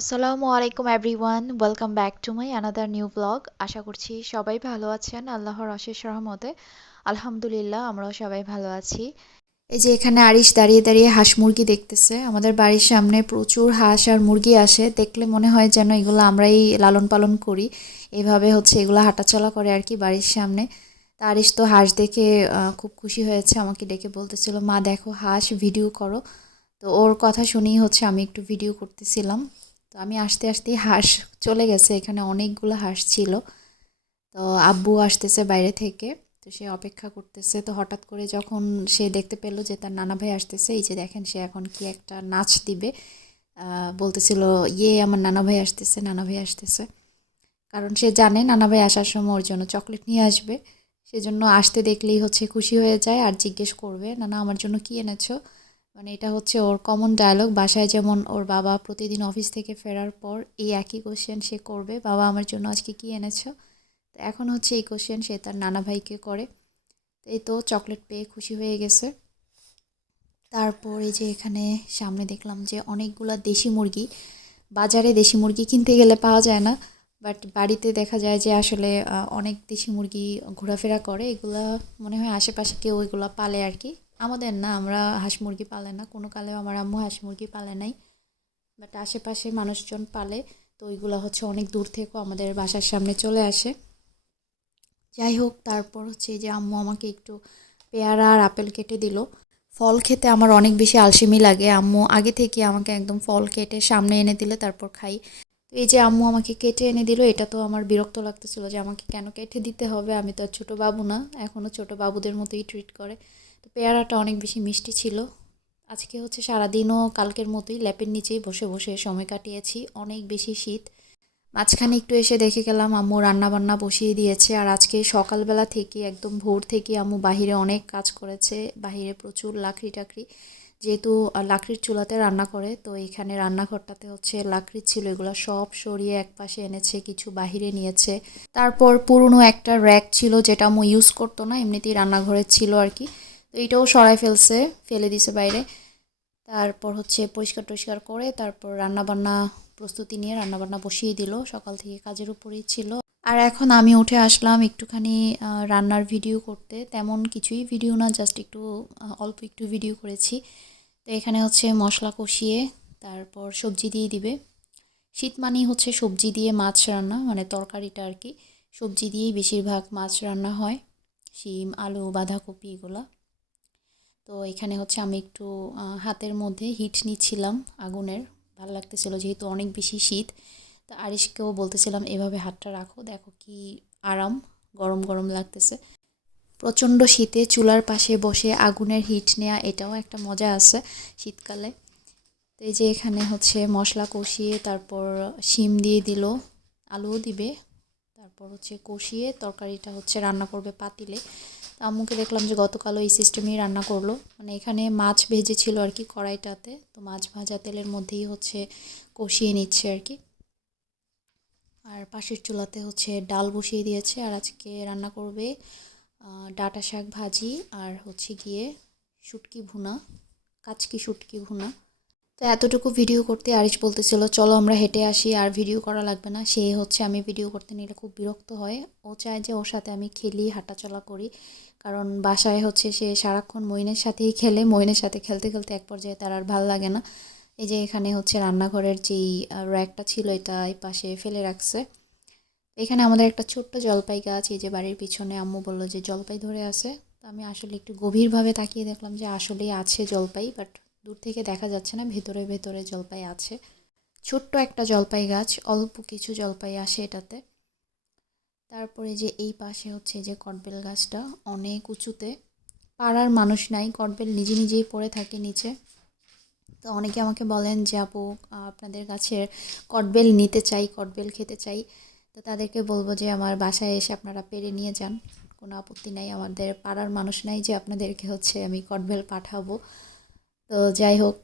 আসসালামু আলাইকুম everyone welcome back to my another new blog আশা করছি সবাই ভালো আছেন। আল্লাহর অশেষ রহমতে। আলহামদুলিল্লাহ, আমরাও সবাই ভালো আছি। এই যে এখানে আরিশ দাঁড়িয়ে দাঁড়িয়ে হাঁস মুরগি দেখতেছে। আমাদের বাড়ির সামনে প্রচুর হাঁস আর মুরগি আসে। দেখলে মনে হয় যেন এগুলো আমরাই লালন পালন করি। এভাবে হচ্ছে এগুলো হাঁটাচলা করে আর কি বাড়ির সামনে। তা আরিশ তো হাঁস দেখে খুব খুশি হয়েছে। আমাকে ডেকে বলতেছিল, মা, দেখো হাঁস ভিডিও করো। তো ওর কথা শুনেই হচ্ছে আমি একটু ভিডিও করতেছিলাম। তো আমি আসতে আসতে হাঁস চলে গেছে, এখানে অনেকগুলো হাঁস ছিল। তো আব্বু আসতেছে বাইরে থেকে, তো সে অপেক্ষা করতেছে। তো হঠাৎ করে যখন সে দেখতে পেল যে তার নানা ভাই আসতেছে, এই যে দেখেন সে এখন কি একটা নাচ দিবে। বলতেছিল ইয়ে আমার নানা ভাই আসতেছে, নানা ভাই আসতেছে। কারণ সে জানে নানা ভাই আসার সময় ওর জন্য চকলেট নিয়ে আসবে। সেজন্য আসতে দেখলেই হচ্ছে খুশি হয়ে যায় আর জিজ্ঞেস করবে, নানা, আমার জন্য কি এনেছো? মানে এটা হচ্ছে ওর কমন ডায়লগ বাসায় যেমন ওর বাবা প্রতিদিন অফিস থেকে ফেরার পর এই একই কোশ্চেন সে করবে, বাবা, আমার জন্য আজকে কি এনেছো? তো এখন হচ্ছে এই কোশ্চেন সে তার নানা ভাইকে করে। এই তো চকলেট পেয়ে খুশি হয়ে গেছে। তারপর এই যে এখানে সামনে দেখলাম যে অনেকগুলা দেশি মুরগি, বাজারে দেশি মুরগি কিনতে গেলে পাওয়া যায় না বাট বাড়িতে দেখা যায় যে আসলে অনেক দেশি মুরগি ঘোরাফেরা করে, এগুলা মনে হয় আশেপাশে কেউ এগুলা পালে আর কি। আমাদের না, আমরা হাঁস মুরগি পালে না, কোনো কালেও আমার আম্মু হাঁস মুরগি পালে নাই। বাট আশেপাশে মানুষজন পালে, তো ওইগুলো হচ্ছে অনেক দূর থেকেও আমাদের বাসার সামনে চলে আসে। যাই হোক, তারপর হচ্ছে যে আম্মু আমাকে একটু পেয়ারা আর আপেল কেটে দিল। ফল খেতে আমার অনেক বেশি আলসেমি লাগে। আম্মু আগে থেকে আমাকে একদম ফল কেটে সামনে এনে দিলে, তারপর খাই। তো এই যে আম্মু আমাকে কেটে এনে দিল, এটা তো আমার বিরক্ত লাগতেছিল যে আমাকে কেন কেটে দিতে হবে? আমি তো আর ছোটো বাবু না এখনও ছোটো বাবুদের মতোই ট্রিট করে। পেয়ারাটা অনেক বেশি মিষ্টি ছিল। আজকে হচ্ছে সারাদিনও কালকের মতোই ল্যাপের নিচেই বসে বসে সময় কাটিয়েছি। অনেক বেশি শীত। মাঝখানে একটু এসে দেখে গেলাম আম্মু রান্না বান্না বসিয়ে দিয়েছে। আর আজকে সকালবেলা থেকে একদম ভোর থেকে আম্মু বাহিরে অনেক কাজ করেছে। বাহিরে প্রচুর লাকড়ি টাকড়ি। যেহেতু লাকড়ির চুলাতে রান্না করে, তো এখানে রান্নাঘরটাতে হচ্ছে লাকড়ি ছিল। এগুলো সব সরিয়ে এক পাশে এনেছে, কিছু বাহিরে নিয়েছে। তারপর পুরনো একটা র্যাক ছিল যেটা আম্মু ইউজ করতো না, এমনিতেই রান্নাঘরে ছিল আর কি। তো এইটাও সরাই ফেলছে, ফেলে দিছে বাইরে। তারপর হচ্ছে পরিষ্কার টরিষ্কার করে তারপর রান্নাবান্না প্রস্তুতি নিয়ে রান্নাবান্না বসিয়ে দিল, সকাল থেকে কাজের উপরেই ছিল। আর এখন আমি উঠে আসলাম একটুখানি রান্নার ভিডিও করতে। তেমন কিছুই ভিডিও না, জাস্ট একটু অল্প একটু ভিডিও করেছি। তো এখানে হচ্ছে মশলা কষিয়ে তারপর সবজি দিয়ে দিবে। শীত মানেই হচ্ছে সবজি দিয়ে মাছ রান্না মানে তরকারিটা আর কি। সবজি দিয়েই বেশিরভাগ মাছ রান্না হয়। শিম, আলু, বাঁধাকপি এগুলা। তো এখানে হচ্ছে আমি একটু হাতের মধ্যে হিট নিচ্ছিলাম আগুনের। ভালো লাগতেছিল যেহেতু অনেক বেশি শীত। তো আরিশকেও বলতেছিলাম, এভাবে হাতটা রাখো, দেখো কি আরাম, গরম গরম লাগতেছে। প্রচণ্ড শীতে চুলার পাশে বসে আগুনের হিট নেওয়া এটাও একটা মজা আছে শীতকালে। তো এই যে এখানে হচ্ছে মশলা কষিয়ে তারপর শিম দিয়ে দিল, আলুও দিবে। তারপর হচ্ছে কষিয়ে তরকারিটা হচ্ছে রান্না করবে পাতিলে। আম্মুকে দেখলাম যে গতকালও এই সিস্টেমেই রান্না করল। মানে এখানে মাছ ভেজেছিল আর কি কড়াইটাতে। তো মাছ ভাজা তেলের মধ্যেই হচ্ছে কষিয়ে নিচ্ছে আর কি। আর পাশের চুলাতে হচ্ছে ডাল বসিয়ে দিয়েছে। আর আজকে রান্না করবে ডাঁটা শাক ভাজি আর হচ্ছে গিয়ে শুটকি ভুনা, কাচকি শুটকি ভুনা। তো এতটুকু ভিডিও করতে আরিশ বলতেছিল, চলো আমরা হেঁটে আসি, আর ভিডিও করা লাগবে না। সে হচ্ছে আমি ভিডিও করতে নিলে খুব বিরক্ত হয়। ও চায় যে ওর সাথে আমি খেলি, হাঁটাচলা করি। কারণ বাসায় হচ্ছে সে সারাক্ষণ মইনের সাথেই খেলে, মইনের সাথে খেলতে খেলতে এক পর্যায়ে তার আর ভালো লাগে না। এই যে এখানে হচ্ছে রান্নাঘরের যেই র্যাকটা ছিল এটা এই পাশে ফেলে রাখছে। এখানে আমাদের একটা ছোট্ট জলপাই গাছ, এই যে বাড়ির পিছনে আম্মু বলল যে জলপাই ধরে আছে। তো আমি আসলে একটু গভীরভাবে তাকিয়ে দেখলাম যে আসলেই আছে জলপাই বাট দূর থেকে দেখা যাচ্ছে না, ভেতরে ভেতরে জলপাই আছে। ছোট্ট একটা জলপাই গাছ, অল্প কিছু জলপাই আসে এটাতে। তারপরে যে এই পাশে হচ্ছে যে কটবেল গাছটা, অনেক উঁচুতে। পাড়ার মানুষ নাই, কটবেল নিজে নিজেই পড়ে থাকে নিচে। তো অনেকে আমাকে বলেন যে, আপু, আপনাদের গাছের কটবেল নিতে চাই, কটবেল খেতে চাই। তো তাদেরকে বলব যে, আমার বাসায় এসে আপনারা পেরে নিয়ে যান। কোনো আপত্তি নাই। আমাদের পাড়ার মানুষ নাই যে, আপনাদেরকে হচ্ছে আমি কটবেল পাঠাবো। তো যাই হোক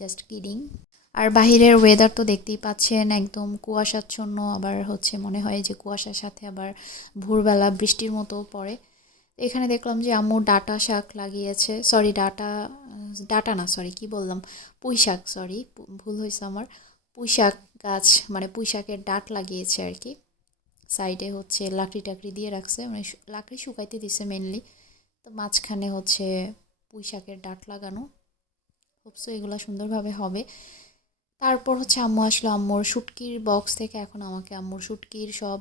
জাস্ট কিডিং আর বাহিরের ওয়েদার তো দেখতেই পাচ্ছেন, একদম কুয়াশাচ্ছন্ন, আবার হচ্ছে মনে হয় যে কুয়াশার সাথে আবার ভোরবেলা বৃষ্টির মতো পড়ে। এখানে দেখলাম যে আম্মু ডাটা শাক লাগিয়েছে সরি ডাটা ডাটা না সরি কি বললাম? পুঁই শাক সরি ভুল হয়েছে আমার। পুঁই শাক গাছ মানে পুঁই শাকের ডাট লাগিয়েছে আর কি। সাইডে হচ্ছে লাকড়ি টাকড়ি দিয়ে রাখছে মানে লাকড়ি শুকাইতে দিছে মেনলি তো মাঝখানে হচ্ছে পুঁই শাকের ডাট লাগানো। হোপসো এগুলো সুন্দরভাবে হবে। তারপর হচ্ছে আম্মু আসলো, আম্মুর শুটকির বক্স থেকে এখন আমাকে আম্মুর শুটকির সব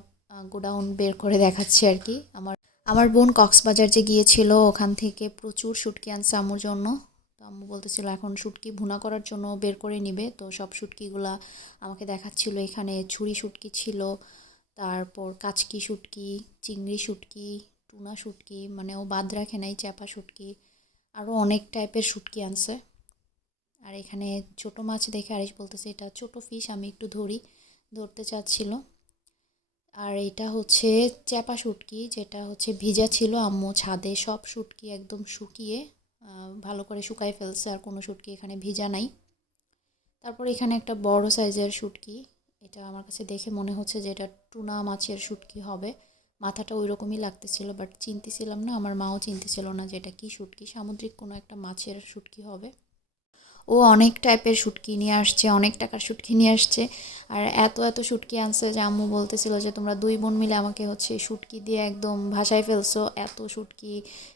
গোডাউন বের করে দেখাচ্ছে আর কি। আমার আমার বোন কক্সবাজার যে গিয়েছিল, ওখান থেকে প্রচুর শুটকি আনছে আম্মুর জন্য। তো আম্মু বলতেছিল, এখন শুটকি ভুনা করার জন্য বের করে নিবে। তো সব শুটকিগুলা আমাকে দেখাচ্ছিল, এখানে ছুরি শুটকি ছিল, তারপর কাচকি শুটকি চিংড়ি শুটকি টুনা শুটকি মানে ও বাদ রাখে নাই চ্যাপা শুটকি আরও অনেক টাইপের শুটকি আনছে। আর এখানে ছোট মাছ দেখে আরিশ বলতেছে, এটা ছোট ফিশ আমি একটু ধরি। ধরতে চাচ্ছিল। আর এটা হচ্ছে চ্যাপা শুটকি, যেটা হচ্ছে ভিজা ছিল, আম্মু ছাদে সব শুটকি একদম শুকিয়ে ভালো করে শুকায় ফেলছে, আর কোনো শুটকি এখানে ভিজা নাই। তারপর এখানে একটা বড় সাইজের শুটকি, এটা আমার কাছে দেখে মনে হচ্ছে যে এটা টুনা মাছের শুটকি হবে। মাথাটা ওই রকমই লাগতেছিল, বাট চিনতেছিলাম না, আমার মাও চিনতেছিল না যে এটা কী শুটকি, সামুদ্রিক কোনো একটা মাছের শুটকি হবে। ও অনেক টাইপের শুটকি নিয়ে আসছে, অনেক টাকার শুটকি নিয়ে আসছে। আর এত এত শুটকি আনছে যে আম্মু বলতেছিল যে, তোমরা দুই বোন মিলে আমাকে হচ্ছে শুটকি দিয়ে একদম ভাসায় ফেলছো, এত শুটকি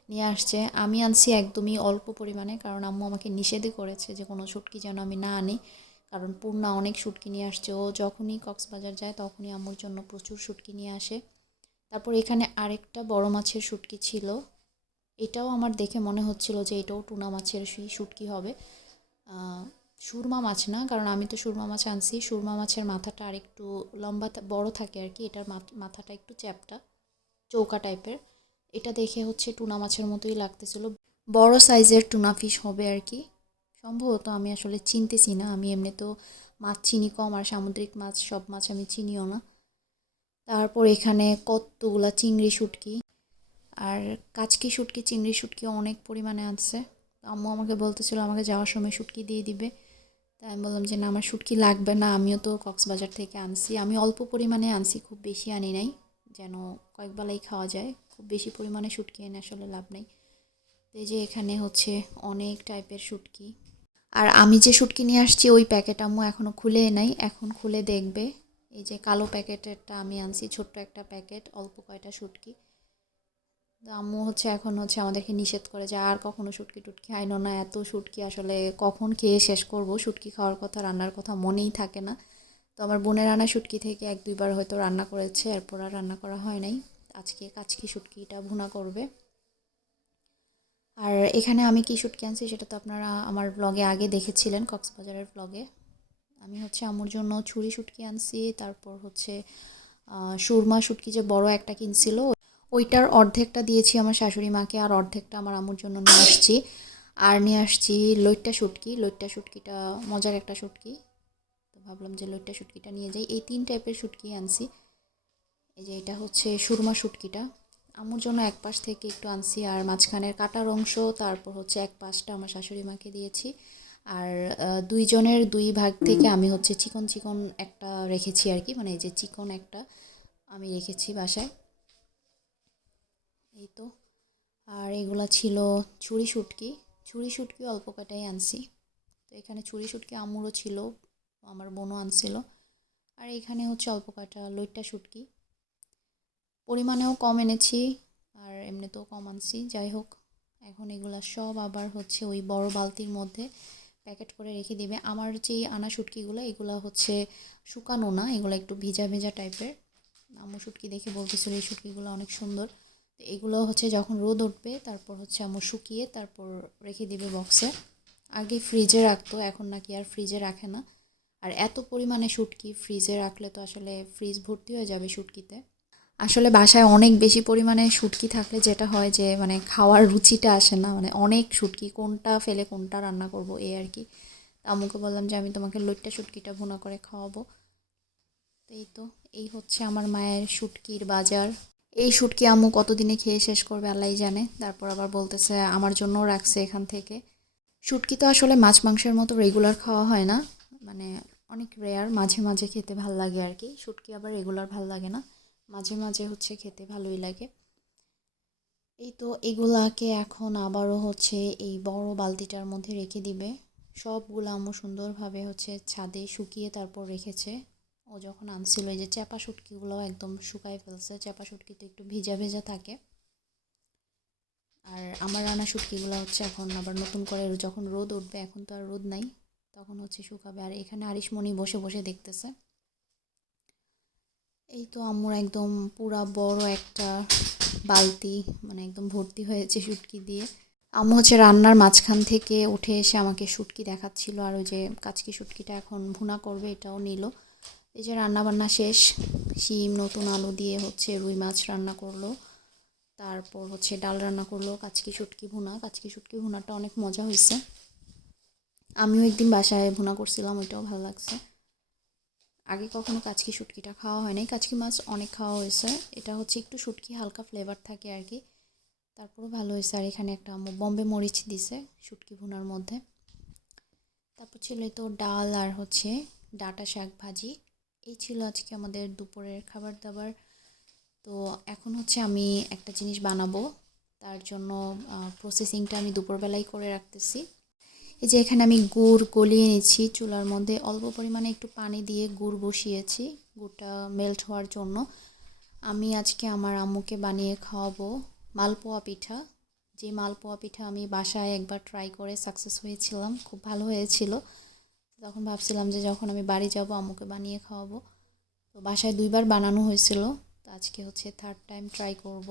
নিয়ে আসছে। আমি আনছি একদমই অল্প পরিমাণে, কারণ আম্মু আমাকে নিষেধই করেছে যে, কোনো শুটকি যেন আমি না আনি। কারণ পূর্ণা অনেক শুটকি নিয়ে আসছে, ও যখনই কক্সবাজার যায় তখনই আম্মুর জন্য প্রচুর শুটকি নিয়ে আসে। তারপর এখানে আরেকটা বড় মাছের শুটকি ছিল। এটাও আমার দেখে মনে হচ্ছিল যে, এটাও টুনা মাছের শুটকি হবে। সুরমা মাছ না, কারণ আমি তো সুরমা মাছ আনছি। সুরমা মাছের মাথাটা আর একটু লম্বা বড় থাকে আর কি, এটার মাথ- মাথাটা একটু চ্যাপটা, চৌকা টাইপের। এটা দেখে হচ্ছে টুনা মাছের মতোই লাগতেছিল। বড় সাইজের টুনা ফিশ হবে আর কি। সম্ভবত আমি আসলে চিনতেছি না, আমি এমনি তো মাছ চিনি কম আর সামুদ্রিক মাছ, সব মাছ আমি চিনিও না। তারপর এখানে কতগুলা চিংড়ি শুটকি, আর কাচকি শুটকি, চিংড়ি শুটকি অনেক পরিমাণে আছে আম্মু আমাকে বলতেছিল, আমাকে যাওয়ার সময় শুটকি দিয়ে দিবে। তাই আমি বললাম যে, না, আমার শুটকি লাগবে না, আমিও তো কক্সবাজার থেকে আনছি। আমি অল্প পরিমাণে আনছি, খুব বেশি আনি নাই, যেন কয়েকবেলাই খাওয়া যায়। খুব বেশি পরিমাণে শুটকি এনে আসলে লাভ নেই। তো এই যে এখানে হচ্ছে অনেক টাইপের শুটকি। আর আমি যে শুটকি নিয়ে আসছি, ওই প্যাকেট আম্মু এখনও খুলে নাই, এখন খুলে দেখবে। এই যে কালো প্যাকেটেরটা আমি আনছি, ছোট্ট একটা প্যাকেট, অল্প কয়টা শুটকি। আম্মু হচ্ছে এখন হচ্ছে আমাদেরকে নিষেধ করে যে আর কখনো শুটকি টুটকি আইনো না, এত শুটকি আসলে কখন খেয়ে শেষ করব? শুটকি খাওয়ার কথা, রান্নার কথা মনেই থাকে না। তো আমার বোনের রান্না শুটকি থেকে এক, দুইবার হয়তো রান্না করেছে, এরপর আর রান্না করা হয় নাই। আজকে কাচকি শুটকিটা ভুনা করবে। আর এখানে আমি কি শুটকি আনছি সেটা তো আপনারা আমার ব্লগে আগে দেখেছিলেন, কক্সবাজারের ব্লগে আমি হচ্ছে আম্মুর জন্য ছুরি শুটকি আনছি, তারপর হচ্ছে সুরমা শুটকি যে বড় একটা কিনছিল ওইটার অর্ধেকটা দিয়েছি আমার শাশুড়ি মাকে আর অর্ধেকটা আমার আমুর জন্য নিয়ে আসছি। আর নিয়ে আসছি লইট্টা শুটকি। লইট্টা শুটকিটা মজার একটা শুটকি। তো ভাবলাম যে লইট্টা শুটকিটা নিয়ে যাই। এই তিন টাইপের শুটকি আনছি। এই যে এটা হচ্ছে সুরমা শুটকিটা। আমুর জন্য এক পাশ থেকে একটু আনছি। আর মাঝখানের কাটার অংশ, তারপর হচ্ছে এক পাশটা আমার শাশুড়ি মাকে দিয়েছি। আর দুইজনের দুই ভাগ থেকে আমি হচ্ছে চিকন চিকন একটা রেখেছি আর কি। মানে এই যে চিকন একটা আমি রেখেছি বাসায়। এই তো। আর এগুলা ছিল ছুরি শুটকি। ছুরি শুটকি অল্প কটাই আনছি। তো এখানে ছুরি শুটকি আম্মুরও ছিল, আমার বোনও আনছিল। আর এখানে হচ্ছে অল্প কটা লইট্টা শুটকি। পরিমাণেও কম এনেছি, আর এমনিতেও কম আনছি। যাই হোক, এখন এগুলা সব আবার হচ্ছে ওই বড় বালতির মধ্যে প্যাকেট করে রেখে দিবে। আমার যে আনা শুটকিগুলো, এগুলো হচ্ছে শুকানো না, এগুলো একটু ভিজা ভেজা টাইপের আম্মু শুটকি দেখে বলতেছিল, এই শুটকিগুলো অনেক সুন্দর। এগুলো হচ্ছে যখন রোদ উঠবে, তারপর হচ্ছে আম্মু শুকিয়ে তারপর রেখে দিবে বক্সে আগে ফ্রিজে রাখতো, এখন নাকি আর ফ্রিজে রাখে না। আর এত পরিমাণে শুটকি ফ্রিজে রাখলে তো আসলে ফ্রিজ ভর্তি হয়ে যাবে শুটকিতে। আসলে বাসায় অনেক বেশি পরিমাণে শুটকি থাকলে যেটা হয় যে মানে খাওয়ার রুচিটা আসে না। মানে অনেক শুটকি, কোনটা ফেলে কোনটা রান্না করব এই আর কি। তা আম্মুকে বললাম যে, আমি তোমাকে লইট্টা শুটকিটা ভুনা করে খাওয়াবো। তো এই তো, এই হচ্ছে আমার মায়ের শুটকির বাজার। এই শুটকি আম্মু কতদিনে খেয়ে শেষ করবে আল্লাহ জানে। তারপর আবার বলতেছে, আমার জন্যও রাখছে এখান থেকে। শুটকি তো আসলে মাছ মাংসের মতো রেগুলার খাওয়া হয় না। মানে অনেক রেয়ার মাঝে মাঝে খেতে ভালো লাগে আর কি। শুটকি আবার রেগুলার ভালো লাগে না। মাঝে মাঝে হচ্ছে খেতে ভালোই লাগে। এই তো এগুলাকে এখন আবারও হচ্ছে এই বড় বালতিটার মধ্যে রেখে দিবে। সবগুলো আম্মু সুন্দরভাবে হচ্ছে ছাদে শুকিয়ে তারপর রেখেছে। ও যখন আনছিল, এই যে চাপা শুটকিগুলো একদম শুকায় ফেলছে। চাপা শুটকি তো একটু ভিজা ভেজা থাকে। আর আমার রান্না শুটকিগুলো হচ্ছে এখন আবার নতুন করে যখন রোদ উঠবে, এখন তো আর রোদ নাই, তখন হচ্ছে শুকাবে। আর এখানে আরিশমণি বসে বসে দেখতেছে। এই তো আম্মুর একদম পুরা বড় একটা বালতি মানে একদম ভর্তি হয়েছে শুটকি দিয়ে। আম্মু হচ্ছে রান্নার মাঝখান থেকে উঠে এসে আমাকে শুটকি দেখাচ্ছিল। আর ওই যে কাচকি শুটকিটা এখন ভুনা করবে, এটাও নিল। এই যে রান্না বান্না শেষ, শিম, নতুন আলু দিয়ে হচ্ছে রুই মাছ রান্না করল। তারপর হচ্ছে ডাল রান্না করল, কাচকি শুটকি ভুনা। কাচকি শুটকি ভুনাটা অনেক মজা হয়েছে আমিও একদিন বাসায় ভুনা করছিলাম, ওইটাও ভালো লাগছে। আগে কখনো কাচকি শুটকিটা খাওয়া হয় নাই। কাচকি মাছ অনেক খাওয়া হয়েছে। এটা হচ্ছে একটু শুটকি হালকা ফ্লেভার থাকে আর কি। তারপরও ভালো হয়েছে। আর এখানে একটা বম্বে মরিচ দিছে শুটকি ভুনার মধ্যে। তারপর ছিল তো ডাল আর হচ্ছে ডাটা শাক ভাজি। এই ছিল আজকে আমাদের দুপুরের খাবার দাবার তো এখন হচ্ছে আমি একটা জিনিস বানাবো। তার জন্য প্রসেসিংটা আমি দুপুরবেলায় করে রাখতেছি। এই যে এখানে আমি গুড় গলিয়ে নিচ্ছি চুলার মধ্যে অল্প পরিমাণে একটু পানি দিয়ে গুড় বসিয়েছি। গুড়টা মেল্ট হওয়ার জন্য। আমি আজকে আমার আম্মুকে বানিয়ে খাওয়াবো মালপোয়া পিঠা। যে মালপোয়া পিঠা আমি বাসায় একবার ট্রাই করে সাকসেস হয়েছিলাম। খুব ভালো হয়েছিল। তখন ভাবছিলাম যে যখন আমি বাড়ি যাব, আম্মুকে বানিয়ে খাওয়াবো। তো বাসায় দুইবার বানানো হয়েছিল। তো আজকে হচ্ছে থার্ড টাইম ট্রাই করব।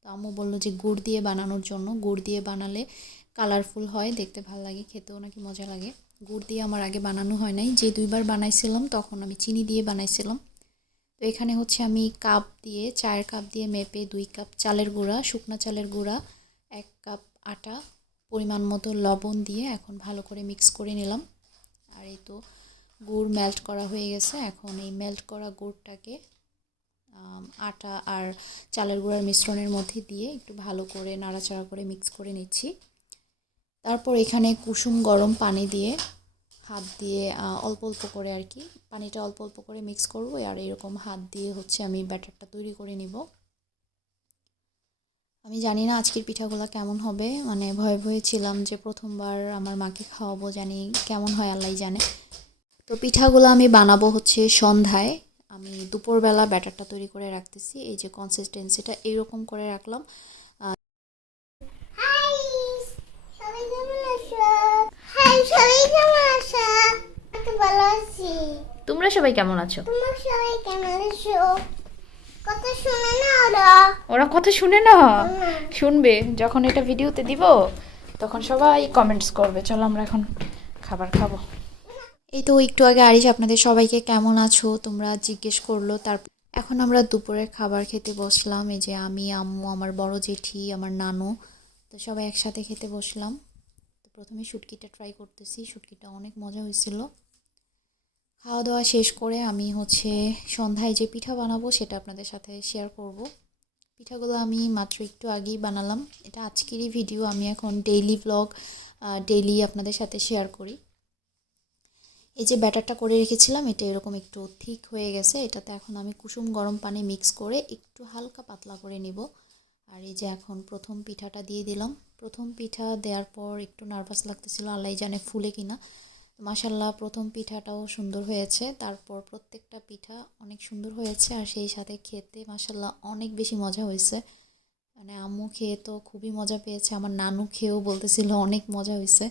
তো আম্মু বলল যে গুড় দিয়ে বানানোর জন্য। গুড় দিয়ে বানালে কালারফুল হয়, দেখতে ভালো লাগে, খেতেও নাকি মজা লাগে। গুড় দিয়ে আমার আগে বানানো হয় নাই। যে দুইবার বানাইছিলাম, তখন আমি চিনি দিয়ে বানাইছিলাম। তো এখানে হচ্ছে আমি কাপ দিয়ে, চায়ের কাপ দিয়ে মেপে দুই কাপ চালের গুঁড়া, শুকনা চালের গুঁড়া, এক কাপ আটা, পরিমাণ মতো লবণ দিয়ে এখন ভালো করে মিক্স করে নিলাম। আর এই তো গুড় মেল্ট করা হয়ে গেছে। এখন এই মেল্ট করা গুড়টাকে আটা আর চালের গুঁড়ার মিশ্রণের মধ্যে দিয়ে একটু ভালো করে নাড়াচাড়া করে মিক্স করে নিচ্ছি। তারপর এখানে কুসুম গরম পানি দিয়ে হাত দিয়ে অল্প অল্প করে আর কি, পানিটা অল্প অল্প করে মিক্স করব আর এরকম হাত দিয়ে হচ্ছে আমি ব্যাটারটা তৈরি করে নিব। আমি জানি না আজকের পিঠাগুলো কেমন হবে। মানে ভয়ে ভয়ে ছিলাম যে প্রথমবার আমার মাকে খাওয়াবো জানি কেমন হয় আল্লাহ জানে। তো পিঠাগুলো আমি বানাবো হচ্ছে সন্ধ্যায়। আমি দুপুরবেলা ব্যাটারটা তৈরি করে রাখতেছি এই যে কনসিস্টেন্সিটা এইরকম করে রাখলাম। সবাই কেমন আছো হাই সবাই কেমন আছো আমি ভালো আছি তোমরা সবাই কেমন আছো? তোমরা সবাই কেমন আছো? ওরা। ওরা কথা শুনে না? শুনবে যখন এটা ভিডিওতে দিব তখন সবাই কমেন্টস করবে। চলো আমরা এখন খাবার খাব। এই তো একটু আগে আরিশ আপনাদের সবাইকে কেমন আছো? তোমরা জিজ্ঞেস করল তার এখন আমরা দুপুরের খাবার খেতে বসলাম। এই যে আমি আম্মু আমার বড় জেঠি আমার নানু তো সবাই একসাথে খেতে বসলাম। তো প্রথমে শুটকিটা ট্রাই করতেছি। শুটকিটা অনেক মজা হয়েছিল। খাওয়া দাওয়া শেষ করে আমি হচ্ছে সন্ধ্যায় যে পিঠা বানাবো সেটা আপনাদের সাথে শেয়ার করব। পিঠাগুলো আমি মাত্র একটু আগেই বানালাম। এটা আজকেরই ভিডিও আমি এখন ডেইলি ব্লগ ডেইলি আপনাদের সাথে শেয়ার করি। এই যে ব্যাটারটা করে রেখেছিলাম, এটা এরকম একটু ঠিক হয়ে গেছে। এটাতে এখন আমি কুসুম গরম পানি মিক্স করে একটু হালকা পাতলা করে নিব। আর এই যে এখন প্রথম পিঠাটা দিয়ে দিলাম। প্রথম পিঠা দেওয়ার পর একটু নার্ভাস লাগতেছিল আল্লাহ জানে ফুলে কিনা। মাসাল্লাহ প্রথম পিঠাটাও সুন্দর হয়েছে। তারপর প্রত্যেকটা পিঠা অনেক সুন্দর হয়েছে আর সেই সাথে খেতে মাসাল্লাহ অনেক বেশি মজা হয়েছে। মানে আম্মু খেয়ে তো খুবই মজা পেয়েছে, আমার নানু খেয়েও বলতেছিল অনেক মজা হয়েছে।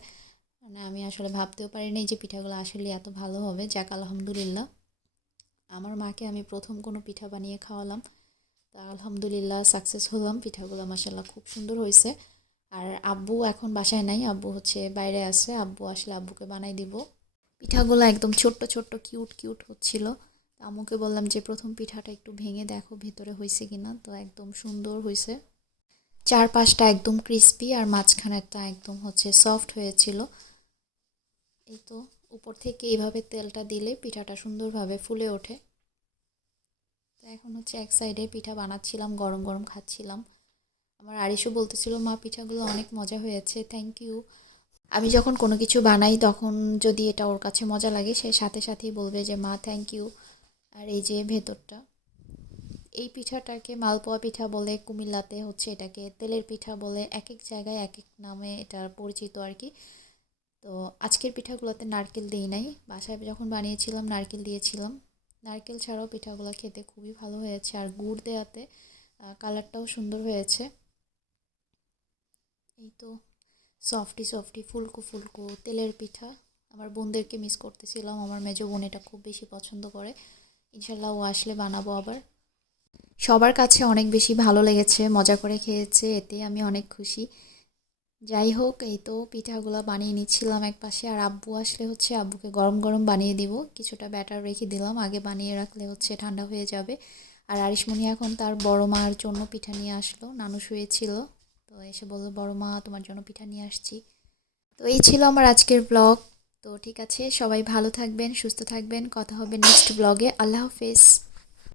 মানে আমি আসলে ভাবতেও পারিনি যে পিঠাগুলো আসলে এত ভালো হবে। যাক, আলহামদুলিল্লাহ। আমার মাকে আমি প্রথম কোনো পিঠা বানিয়ে খাওয়ালাম। তা আলহামদুলিল্লাহ সাকসেস হলাম। পিঠাগুলো মাসাল্লাহ খুব সুন্দর হয়েছে। আর আব্বু এখন বাসায় নাই, আব্বু হচ্ছে বাইরে আছে, আব্বু আসলে আব্বুকে বানাই দিব। পিঠাগুলো একদম ছোট্ট ছোট্ট, কিউট কিউট হচ্ছিল। আম্মুকে বললাম যে প্রথম পিঠাটা একটু ভেঙে দেখো ভেতরে হয়েছে কিনা। তো একদম সুন্দর হয়েছে। চার পাঁচটা একদম ক্রিস্পি আর মাঝখানেরটা একদম হচ্ছে সফট হয়েছিল। এই তো, উপর থেকে এইভাবে তেলটা দিলে পিঠাটা সুন্দরভাবে ফুলে ওঠে। তো এখন হচ্ছে এক সাইডে পিঠা বানাচ্ছিলাম, গরম গরম খাচ্ছিলাম। আমার আরিশও বলতেছিল, মা, পিঠাগুলো অনেক মজা হয়েছে থ্যাংক ইউ আমি যখন কোনো কিছু বানাই, তখন যদি এটা ওর কাছে মজা লাগে, সে সাথে সাথেই বলবে যে, মা থ্যাংক ইউ আর এই যে ভেতরটা, এই পিঠাটাকে মালপোয়া পিঠা বলে, কুমিল্লাতে হচ্ছে এটাকে তেলের পিঠা বলে এক এক জায়গায় এক এক নামে এটা পরিচিত আর কি। তো আজকের পিঠাগুলোতে নারকেল দিই নাই, বাসায় যখন বানিয়েছিলাম, নারকেল দিয়েছিলাম। নারকেল ছাড়াও পিঠাগুলো খেতে খুবই ভালো হয়েছে, আর গুড় দেওয়াতে কালারটাও সুন্দর হয়েছে। এই তো সফটি সফটি ফুলকো ফুলকো, তেলের পিঠা। আমার বোনদেরকে মিস করতেছিলাম, আমার মেজো বোন এটা খুব বেশি পছন্দ করে। ইনশাল্লাহ ও আসলে বানাবো আবার। সবার কাছে অনেক বেশি ভালো লেগেছে, মজা করে খেয়েছে, এতে আমি অনেক খুশি। যাই হোক, এই তো পিঠাগুলো বানিয়ে নিচ্ছিলাম এক পাশে, আর আব্বু আসলে হচ্ছে আব্বুকে গরম গরম বানিয়ে দিব। কিছুটা ব্যাটার রেখে দিলাম, আগে বানিয়ে রাখলে হচ্ছে ঠান্ডা হয়ে যাবে। আর আরিশমণি এখন তার বড় মার জন্য পিঠা নিয়ে আসলো, নানু শুয়েছিল। তো এসে বলল, বড় মা, তোমার জন্য পিঠা নিয়ে আসছি। তো এই ছিল আমার আজকের ব্লগ। তো ঠিক আছে, সবাই ভালো থাকবেন, সুস্থ থাকবেন। কথা হবে নেক্সট ব্লগে। আল্লাহ হাফেজ।